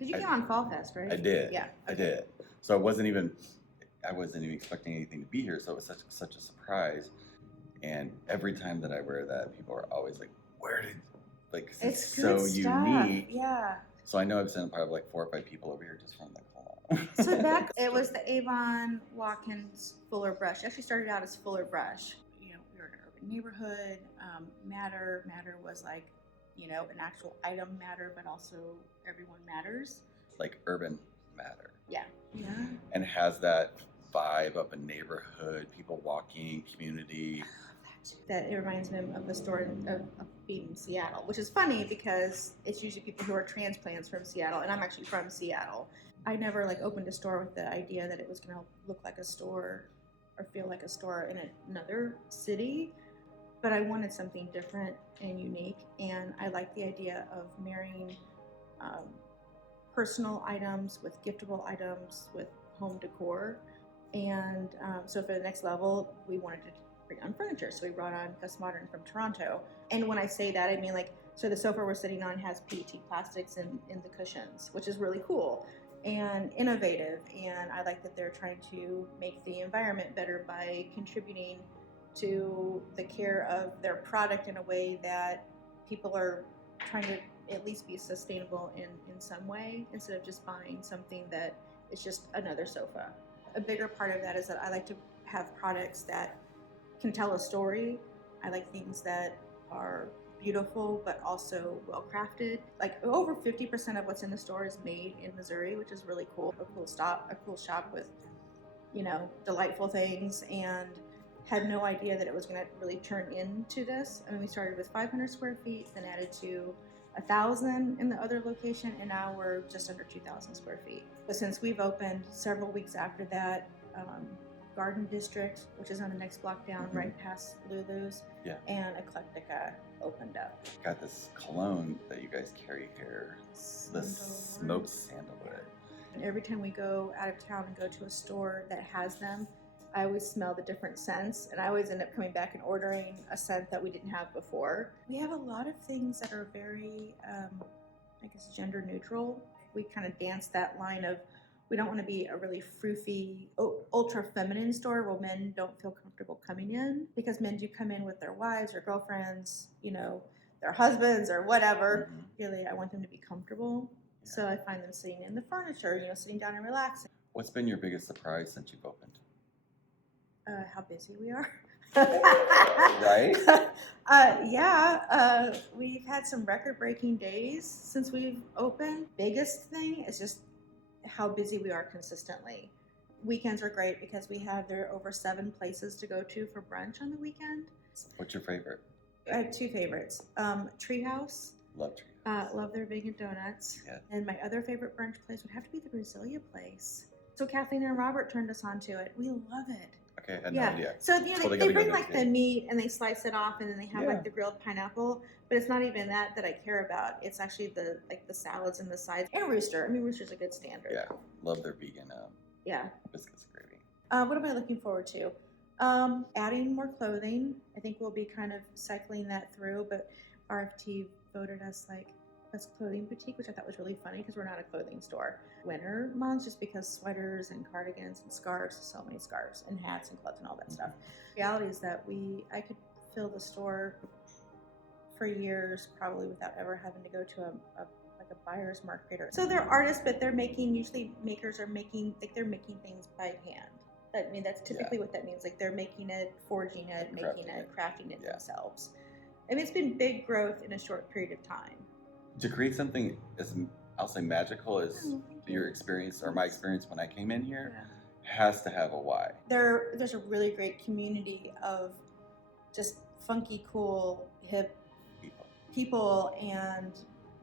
Because you came on Fall Fest, right? I did. Yeah. I did. So I wasn't even expecting anything to be here. So it was such a surprise. And every time that I wear that, people are always like, "Where did it's so unique?" Yeah. So I know I've sent probably like 4 or 5 people over here just from the cologne. So back, it was the Avon Watkins Fuller Brush. It actually started out as Fuller Brush. You know, we were in an urban neighborhood. Matter was like, you know, an actual item matter, but also everyone matters. Like urban matter. Yeah. Yeah. And has that vibe of a neighborhood, people walking, community. That it reminds me of the story of being in Seattle, which is funny because it's usually people who are transplants from Seattle, and I'm actually from Seattle. I never like opened a store with the idea that it was going to look like a store or feel like a store in another city, but I wanted something different and unique, and I like the idea of marrying personal items with giftable items with home decor. And so for the next level, we wanted to bring on furniture. So we brought on Gus Modern from Toronto. And when I say that, I mean like, so the sofa we're sitting on has PET plastics in the cushions, which is really cool and innovative. And I like that they're trying to make the environment better by contributing to the care of their product in a way that people are trying to at least be sustainable in some way, instead of just buying something that is just another sofa. A bigger part of that is that I like to have products that can tell a story. I like things that are beautiful but also well crafted. Like over 50% of what's in the store is made in Missouri, which is really cool. A cool shop with, you know, delightful things, and had no idea that it was going to really turn into this. I mean, we started with 500 square feet, then added to 1,000 in the other location, and now we're just under 2,000 square feet. But since we've opened several weeks after that, Garden District, which is on the next block down, right past Lulu's, and Eclectica opened up. Got this cologne that you guys carry here, the smoked sandalwood. And every time we go out of town and go to a store that has them, I always smell the different scents, and I always end up coming back and ordering a scent that we didn't have before. We have a lot of things that are very, I guess, gender neutral. We kind of dance that line of, we don't want to be a really froofy, ultra feminine store where men don't feel comfortable coming in, because men do come in with their wives or girlfriends, you know, their husbands or whatever. Really, I want them to be comfortable. So I find them sitting in the furniture, you know, sitting down and relaxing. What's been your biggest surprise since you've opened? How busy we are. Right? We've had some record-breaking days since we've opened. Biggest thing is just how busy we are consistently. Weekends are great because there are over 7 places to go to for brunch on the weekend. What's your favorite? I have 2 favorites. Treehouse. Love Treehouse. Love their vegan donuts. Yeah. And my other favorite brunch place would have to be the Brasilia place. So Kathleen and Robert turned us onto it. We love it. Okay, I had no idea. So you know, they bring like the meat and they slice it off, and then they have like the grilled pineapple. But it's not even that I care about. It's actually the salads and the sides. And Rooster. I mean, Rooster's a good standard. Yeah, love their vegan biscuits and gravy. What am I looking forward to? Adding more clothing. I think we'll be kind of cycling that through. But RFT voted us like best clothing boutique, which I thought was really funny because we're not a clothing store. Winter months, just because sweaters and cardigans and scarves, so many scarves and hats and gloves and all that stuff. The reality is that I could fill the store for years probably without ever having to go to a buyer's market. So they're artists, but they're makers are making things by hand. I mean, that's typically what that means. Like they're making it, forging it, crafting it themselves. I mean, it's been big growth in a short period of time. To create something as, I'll say, magical as your experience or my experience when I came in here has to have a why. There's a really great community of just funky, cool, hip people and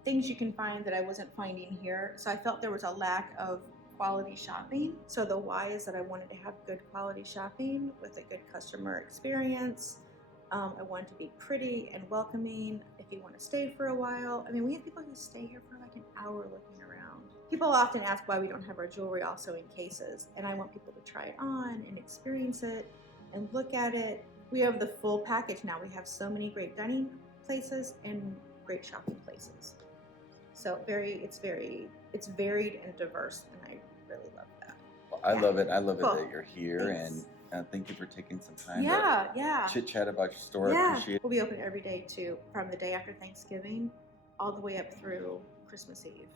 things you can find that I wasn't finding here. So I felt there was a lack of quality shopping. So the why is that I wanted to have good quality shopping with a good customer experience. I wanted to be pretty and welcoming if you want to stay for a while. I mean, we have people who stay here for like an hour looking around. People often ask why we don't have our jewelry also in cases, and I want people to try it on and experience it and look at it. We have the full package now. We have so many great dining places and great shopping places. So it's varied and diverse, and I really love that. Well, I love it. I love Cool. it that you're here, Thanks. and thank you for taking some time Yeah. to chit chat about your store. I Yeah. appreciate it. We'll be open every day too, from the day after Thanksgiving all the way up through Christmas Eve.